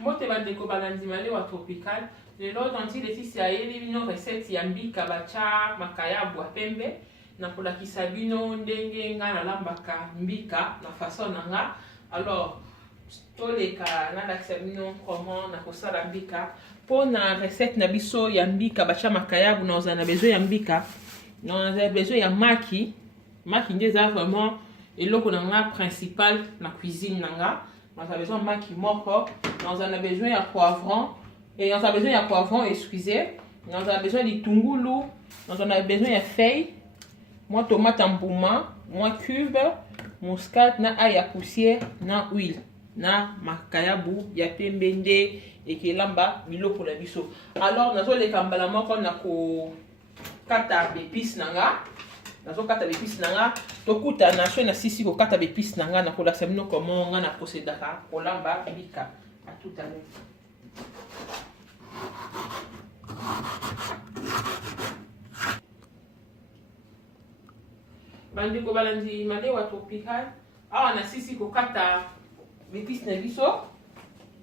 Mote bandeko balandima lelo tropical lelo tanti letisi ayeli bino recette ya mbika bacha makayabu ya pembe na kolakisa bino ndenge nga nalambaka mbika na façon nanga. Alors toleka nalakisa bino comment na kosala mbika po na recette na biso ya mbika bacha makayabu na ozana besoin ya mbika na ozana besoin ya maki nde eza vraiment eloko nanga principal na cuisine nanga. On a besoin de maki moko, on a besoin de poivron, et on a besoin de poivron, excusez, on a besoin de tungulu, on a besoin de feuilles, moi tomate en bouma, moi cube, muscade, na ail à poussière, na huile, na makayabu, ya pembende, et qui lamba, milo pour la biso. Alors, nous avons les kambala moko na ko kata épices nanga. Nazo kata bepisi nanga tokuta na so na sisi ko kata bepisi nanga na kola semino comment nga na procédaka kolamba mbika à tout à l'heure. Bandiko balandi malewa tropical awa na sisi ko kata bepisi na biso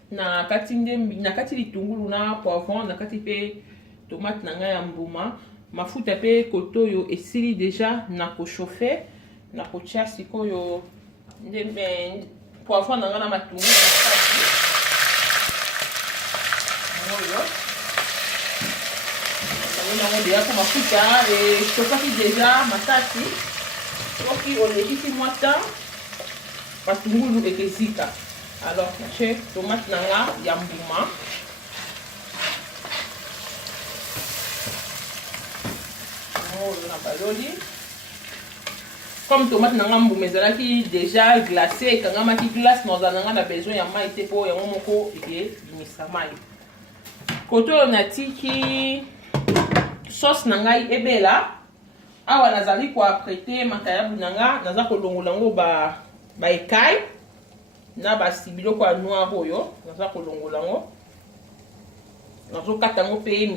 na kati ndembi na kati litungulu na poivron na kati pe tomate nanga ya mbuma. Mafuta pe kotoyo esili déjà na ko chauffer na ko tia sikoyo ndembe poivron nanga na matungulu na kati moyo na ngode ya ko mafuta e chauffaki déjà makasi oki olekisi mwata matungulu ekezika. Alors je tomate nanga ya mbuma comme tomate nanga mbuma ezalaki déjà glacé ekangamaki glace na ozala na besoin ya mai te po yango moko ekebimisa mai. Koto oyo natiki sauce na ngai ebela awa nazali koaprete makayabu nanga naza kolongola yango ba ekai na basi biloko ya noir oyo naza kolongola yango nazokata yango mpe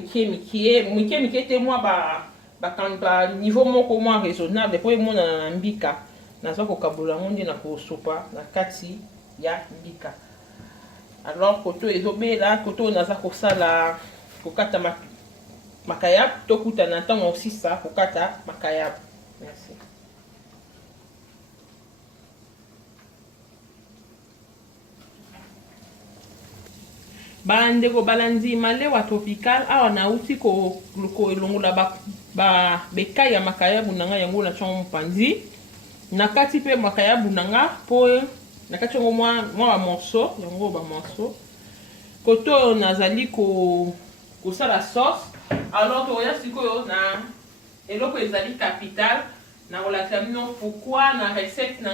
mike te mwa ba niveau moko moins raisonnable pour emonana na mbika naza kokabola yango nde na kosopa na kati ya mbika. Alors koto ezobela koto naza kosala kokata makayabu tokutana ntango osisa kokata makayabu. Merci. Bandeko balandi malewa tropical awa nauti ko elongola ba bekai ya makayabu nanga yango na chango mpanzi na kati pe makayabu nanga po na kati yango mwa morceau yango ba morceau koto nazali ko sala sauce. Alors to ya sikoyo na eloko ezali capital na kolakisa bino pourquoi na recette na